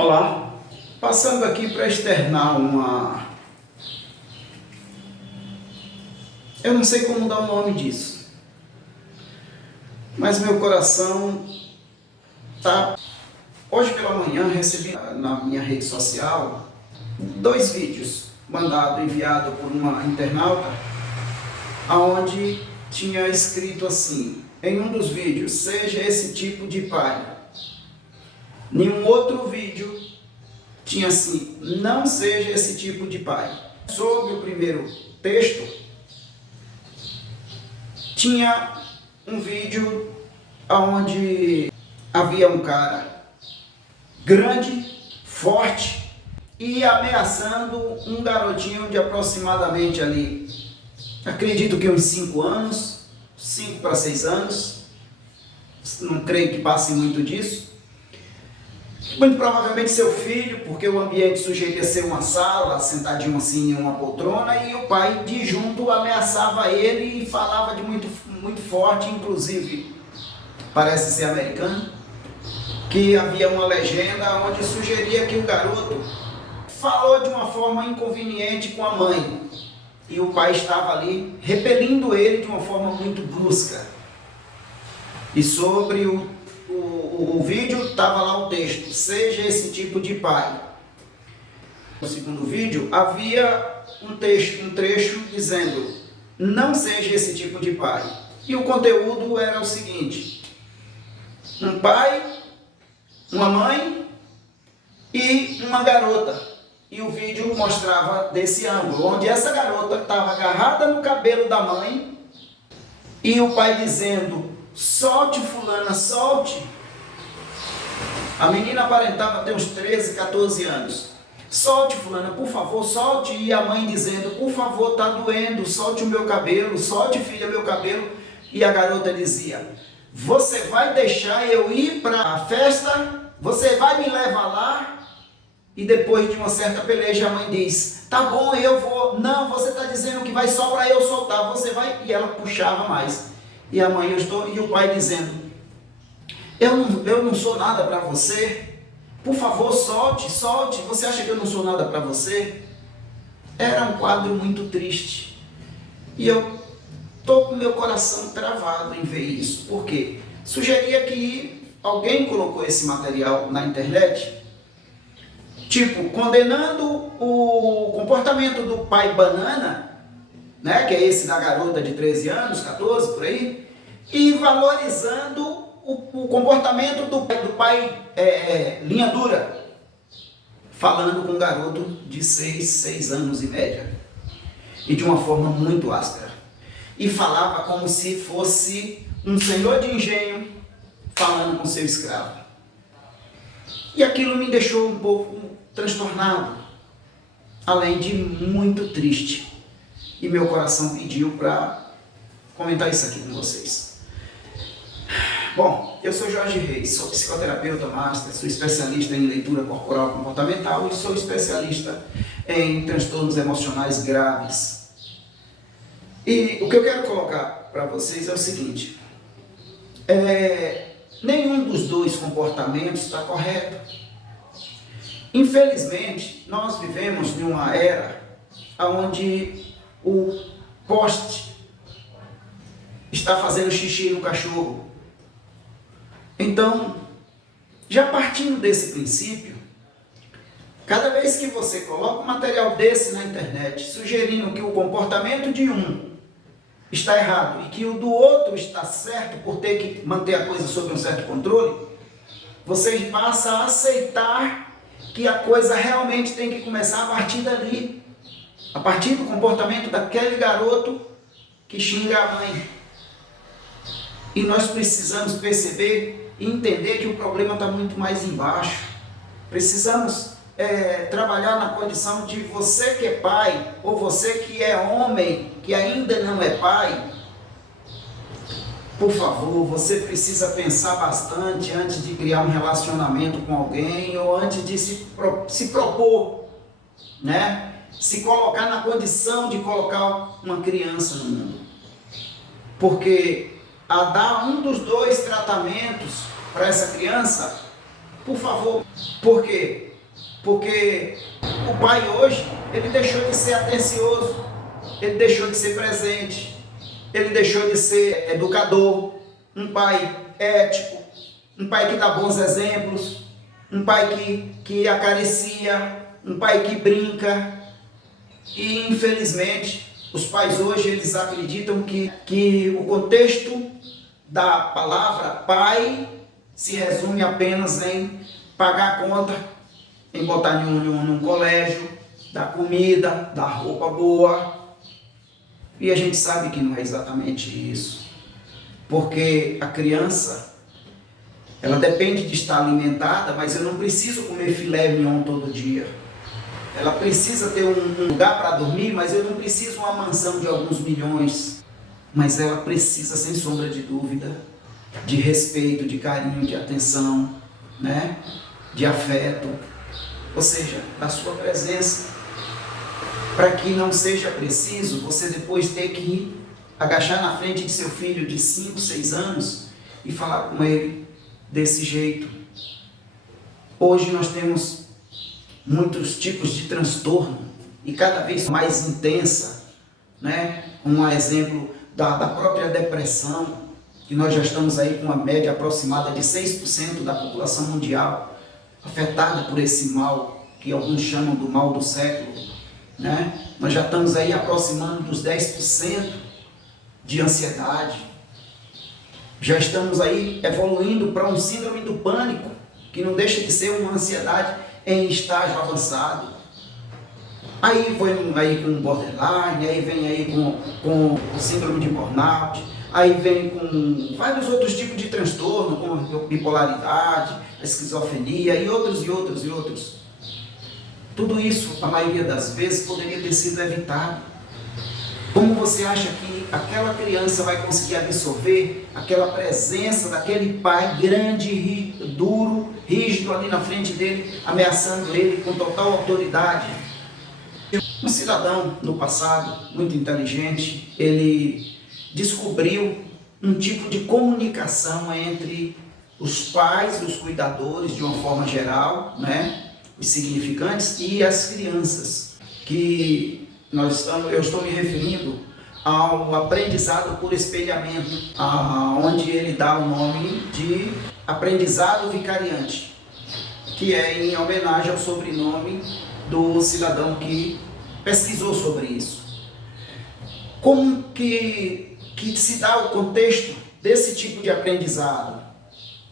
Olá, passando aqui para externar eu não sei como dar o nome disso, mas meu coração tá. Hoje pela manhã recebi na minha rede social 2 vídeos enviado por uma internauta, aonde tinha escrito assim: em um dos vídeos, seja esse tipo de pai. Em um outro vídeo tinha assim: não seja esse tipo de pai. Sobre o primeiro texto, tinha um vídeo onde havia um cara grande, forte e ameaçando um garotinho de aproximadamente ali, acredito que uns 5 anos, 5 para 6 anos, não creio que passe muito disso. Muito provavelmente seu filho, porque o ambiente sugeria ser uma sala, sentadinho assim em uma poltrona, e o pai de junto ameaçava ele e falava de muito forte, inclusive, parece ser americano, que havia uma legenda onde sugeria que o garoto falou de uma forma inconveniente com a mãe, e o pai estava ali repelindo ele de uma forma muito brusca. E sobre o vídeo estava lá o texto: seja esse tipo de pai. No segundo vídeo havia um trecho dizendo: não seja esse tipo de pai. E o conteúdo era o seguinte: um pai, uma mãe e uma garota. E o vídeo mostrava desse ângulo, onde essa garota estava agarrada no cabelo da mãe e o pai dizendo: solte fulana, solte. A menina aparentava ter uns 13, 14 anos. Solte fulana, por favor, solte. E a mãe dizendo: por favor, tá doendo, solte o meu cabelo, solte filha, meu cabelo. E a garota dizia: você vai deixar eu ir para a festa? Você vai me levar lá? E depois de uma certa peleja, a mãe diz: tá bom, eu vou. Não, você está dizendo que vai só para eu soltar, você vai. E ela puxava mais. E a mãe, e o pai dizendo: eu não sou nada para você, por favor, solte, você acha que eu não sou nada para você? Era um quadro muito triste, e eu estou com meu coração travado em ver isso, porque sugeria que alguém colocou esse material na internet, tipo, condenando o comportamento do pai banana, né, que é esse da garota de 13 anos, 14, por aí, e valorizando o comportamento do pai linha dura, falando com um garoto de 6 anos em média, e de uma forma muito áspera, e falava como se fosse um senhor de engenho falando com seu escravo. E aquilo me deixou um pouco transtornado, além de muito triste, e meu coração pediu para comentar isso aqui com vocês. Bom, eu sou Jorge Reis, sou psicoterapeuta master, sou especialista em leitura corporal comportamental e sou especialista em transtornos emocionais graves. E o que eu quero colocar para vocês é o seguinte: nenhum dos dois comportamentos está correto. Infelizmente, nós vivemos em uma era onde o poste está fazendo xixi no cachorro. Então, já partindo desse princípio, cada vez que você coloca um material desse na internet, sugerindo que o comportamento de um está errado e que o do outro está certo por ter que manter a coisa sob um certo controle, você passa a aceitar que a coisa realmente tem que começar a partir dali, a partir do comportamento daquele garoto que xinga a mãe. E nós precisamos perceber e entender que o problema está muito mais embaixo. Precisamos trabalhar na condição de você que é pai, ou você que é homem, que ainda não é pai. Por favor, você precisa pensar bastante antes de criar um relacionamento com alguém, ou antes de se propor, né? Se colocar na condição de colocar uma criança no mundo. Porque a dar um dos 2 tratamentos para essa criança, por favor, porque Porque o pai hoje, ele deixou de ser atencioso, ele deixou de ser presente, ele deixou de ser educador, um pai ético, um pai que dá bons exemplos, um pai que acaricia, um pai que brinca. E infelizmente, os pais hoje, eles acreditam que o contexto da palavra pai se resume apenas em pagar a conta, em botar num colégio, dar comida, dar roupa boa. E a gente sabe que não é exatamente isso. Porque a criança, ela depende de estar alimentada, mas eu não preciso comer filé mignon todo dia. Ela precisa ter um lugar para dormir, mas eu não preciso uma mansão de alguns milhões. Mas ela precisa, sem sombra de dúvida, de respeito, de carinho, de atenção, né? De afeto. Ou seja, da sua presença. Para que não seja preciso você depois ter que agachar na frente de seu filho de 5, 6 anos e falar com ele desse jeito. Hoje nós temos muitos tipos de transtorno e cada vez mais intensa, né? Um exemplo da própria depressão, que nós já estamos aí com uma média aproximada de 6% da população mundial afetada por esse mal, que alguns chamam do mal do século, né? Nós já estamos aí aproximando dos 10% de ansiedade, já estamos aí evoluindo para um síndrome do pânico, que não deixa de ser uma ansiedade em estágio avançado. Aí vem aí com borderline, aí vem aí com síndrome de burnout, aí vem com vários outros tipos de transtorno, como bipolaridade, a esquizofrenia e outros. Tudo isso, a maioria das vezes, poderia ter sido evitado. Como você acha que aquela criança vai conseguir absorver aquela presença daquele pai grande, duro, rígido ali na frente dele, ameaçando ele com total autoridade? Um cidadão no passado, muito inteligente, ele descobriu um tipo de comunicação entre os pais, os cuidadores, de uma forma geral, né? Os significantes, e as crianças, que eu estou me referindo ao aprendizado por espelhamento, onde ele dá o nome de aprendizado vicariante, que é em homenagem ao sobrenome do cidadão que pesquisou sobre isso. Como que se dá o contexto desse tipo de aprendizado?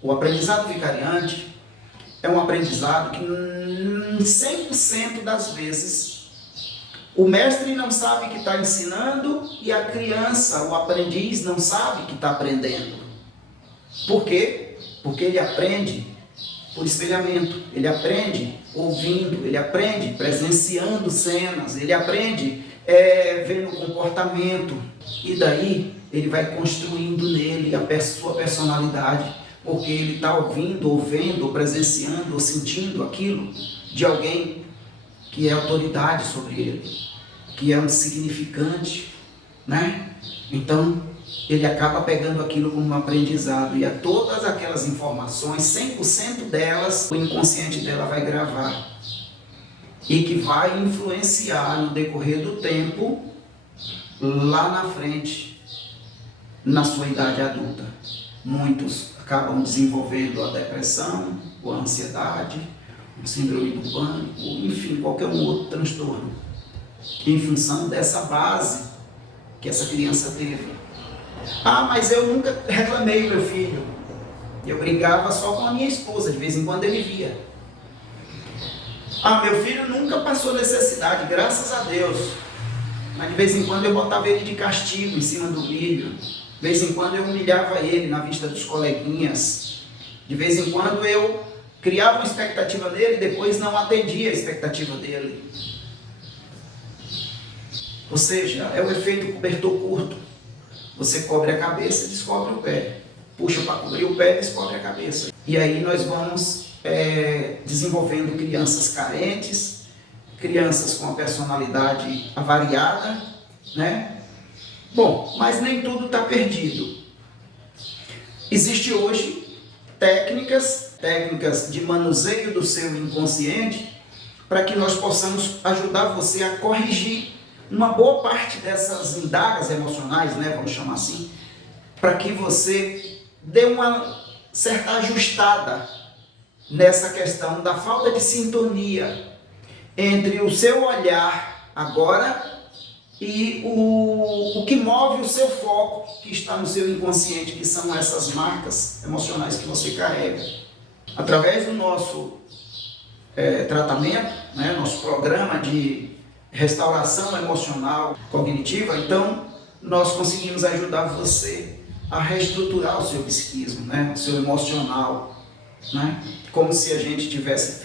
O aprendizado vicariante é um aprendizado que 100% das vezes o mestre não sabe que está ensinando e a criança, o aprendiz, não sabe que está aprendendo. Por quê? Porque ele aprende por espelhamento, ele aprende ouvindo, ele aprende presenciando cenas, ele aprende vendo o comportamento, e daí ele vai construindo nele a sua personalidade, porque ele está ouvindo, ou vendo, ou presenciando, ou sentindo aquilo de alguém que é autoridade sobre ele, que é um significante, né? Então, ele acaba pegando aquilo como um aprendizado, e a todas aquelas informações, 100% delas, o inconsciente dela vai gravar, e que vai influenciar no decorrer do tempo, lá na frente, na sua idade adulta. Muitos acabam desenvolvendo a depressão, ou a ansiedade, o síndrome do pânico, enfim, qualquer um outro transtorno, em função dessa base que essa criança teve. Ah, mas eu nunca reclamei meu filho. Eu brigava só com a minha esposa, de vez em quando ele via. Ah, meu filho nunca passou necessidade, graças a Deus. Mas de vez em quando eu botava ele de castigo em cima do milho. De vez em quando eu humilhava ele na vista dos coleguinhas. De vez em quando eu criava uma expectativa dele e depois não atendia a expectativa dele. Ou seja, é o efeito cobertor curto. Você cobre a cabeça e descobre o pé. Puxa para cobrir o pé e descobre a cabeça. E aí nós vamos desenvolvendo crianças carentes, crianças com a personalidade avariada, né? Bom, mas nem tudo está perdido. Existe hoje técnicas de manuseio do seu inconsciente, para que nós possamos ajudar você a corrigir uma boa parte dessas indagas emocionais, né, vamos chamar assim, para que você dê uma certa ajustada nessa questão da falta de sintonia entre o seu olhar agora e o que move o seu foco, que está no seu inconsciente, que são essas marcas emocionais que você carrega. Através do nosso tratamento, né, nosso programa de restauração emocional cognitiva, então nós conseguimos ajudar você a reestruturar o seu psiquismo, né, o seu emocional, né, como se a gente tivesse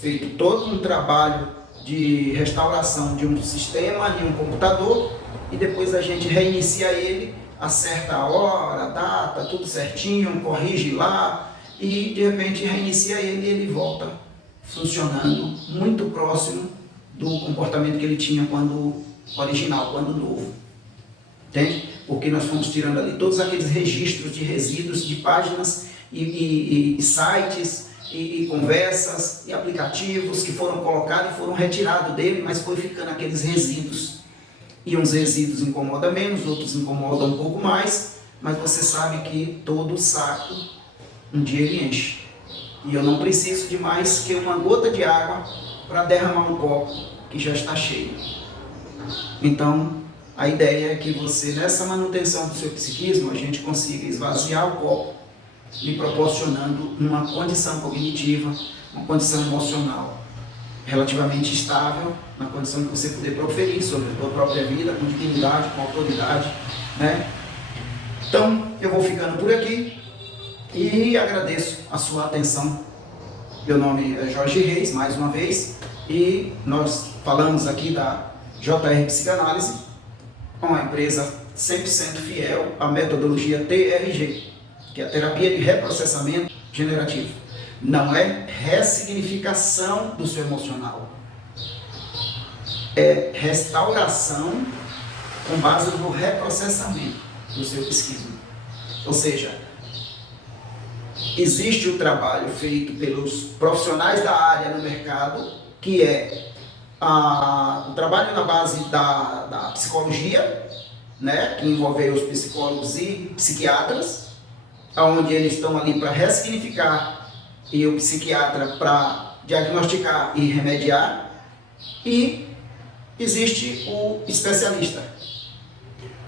feito todo um trabalho de restauração de um sistema, de um computador, e depois a gente reinicia ele, acerta a hora, a data, tudo certinho, corrige lá, e de repente reinicia ele e ele volta funcionando muito próximo do comportamento que ele tinha quando original, quando novo. Entende? Porque nós fomos tirando ali todos aqueles registros de resíduos de páginas e sites e conversas e aplicativos que foram colocados e foram retirados dele, mas foi ficando aqueles resíduos. E uns resíduos incomodam menos, outros incomodam um pouco mais, mas você sabe que todo saco um dia ele enche. E eu não preciso de mais que uma gota de água para derramar um copo que já está cheio. Então, a ideia é que você, nessa manutenção do seu psiquismo, a gente consiga esvaziar o copo, lhe proporcionando uma condição cognitiva, uma condição emocional relativamente estável, na condição de você poder proferir sobre a sua própria vida, com dignidade, com autoridade, né? Então, eu vou ficando por aqui e agradeço a sua atenção. Meu nome é Jorge Reis, mais uma vez, e nós falamos aqui da JR Psicanálise, uma empresa 100% fiel à metodologia TRG, que é a terapia de reprocessamento generativo. Não é ressignificação do seu emocional, é restauração com base no reprocessamento do seu psiquismo. Ou seja, existe o trabalho feito pelos profissionais da área no mercado, que é o trabalho na base da psicologia, né, que envolve os psicólogos e psiquiatras, onde eles estão ali para ressignificar e o psiquiatra para diagnosticar e remediar. E existe o especialista,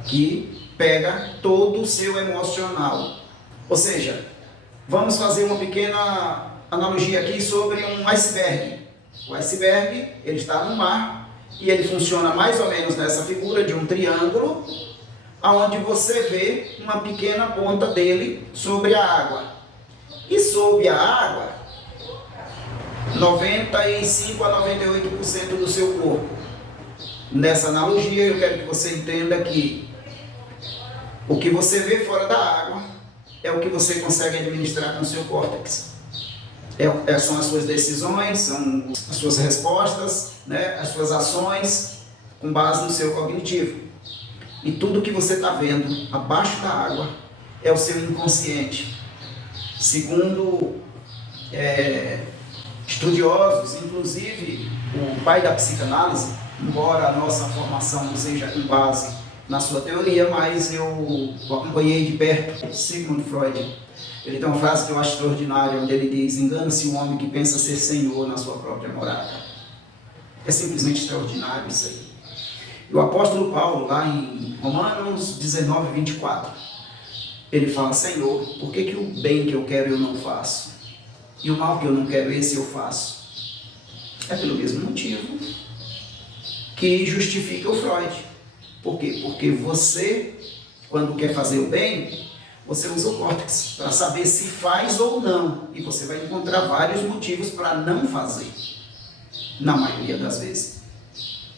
que pega todo o seu emocional. Ou seja, vamos fazer uma pequena analogia aqui sobre um iceberg. O iceberg, ele está no mar e ele funciona mais ou menos nessa figura de um triângulo, onde você vê uma pequena ponta dele sobre a água. E sob a água, 95 a 98% do seu corpo. Nessa analogia, eu quero que você entenda que o que você vê fora da água é o que você consegue administrar com o seu córtex. São as suas decisões, são as suas respostas, né, as suas ações com base no seu cognitivo. E tudo que você está vendo abaixo da água é o seu inconsciente. Segundo estudiosos, inclusive o pai da psicanálise, embora a nossa formação não seja com base na sua teoria, mas eu acompanhei de perto Sigmund Freud. Ele tem uma frase que eu acho extraordinária, onde ele diz: engana-se o homem que pensa ser senhor na sua própria morada. É simplesmente extraordinário isso aí. E o apóstolo Paulo, lá em Romanos 19, 24, ele fala: Senhor, por que o bem que eu quero eu não faço? E o mal que eu não quero, esse eu faço? É pelo mesmo motivo que justifica o Freud. Por quê? Porque você, quando quer fazer o bem, você usa o córtex para saber se faz ou não. E você vai encontrar vários motivos para não fazer, na maioria das vezes.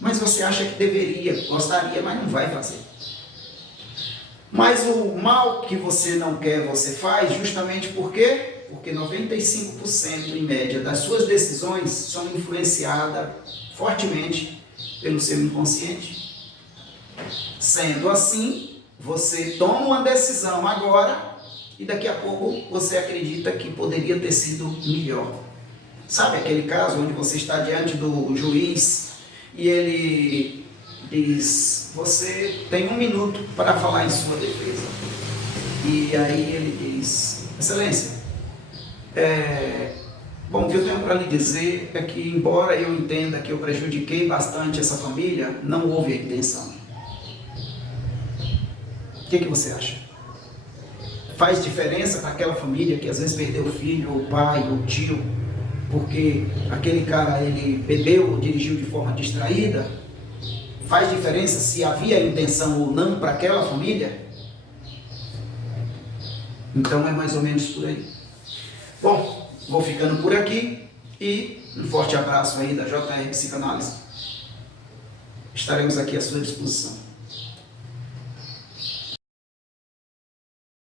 Mas você acha que deveria, gostaria, mas não vai fazer. Mas o mal que você não quer, você faz, justamente por quê? Porque 95% em média das suas decisões são influenciadas fortemente pelo seu inconsciente. Sendo assim, você toma uma decisão agora e daqui a pouco você acredita que poderia ter sido melhor. Sabe aquele caso onde você está diante do juiz e ele diz, você tem 1 minuto para falar em sua defesa. E aí ele diz, excelência, bom, o que eu tenho para lhe dizer é que, embora eu entenda que eu prejudiquei bastante essa família, não houve a intenção. O que você acha? Faz diferença para aquela família que às vezes perdeu o filho, ou o pai, ou o tio, porque aquele cara ele bebeu ou dirigiu de forma distraída? Faz diferença se havia intenção ou não para aquela família? Então é mais ou menos por aí. Bom, vou ficando por aqui e um forte abraço aí da JR Psicanálise. Estaremos aqui à sua disposição.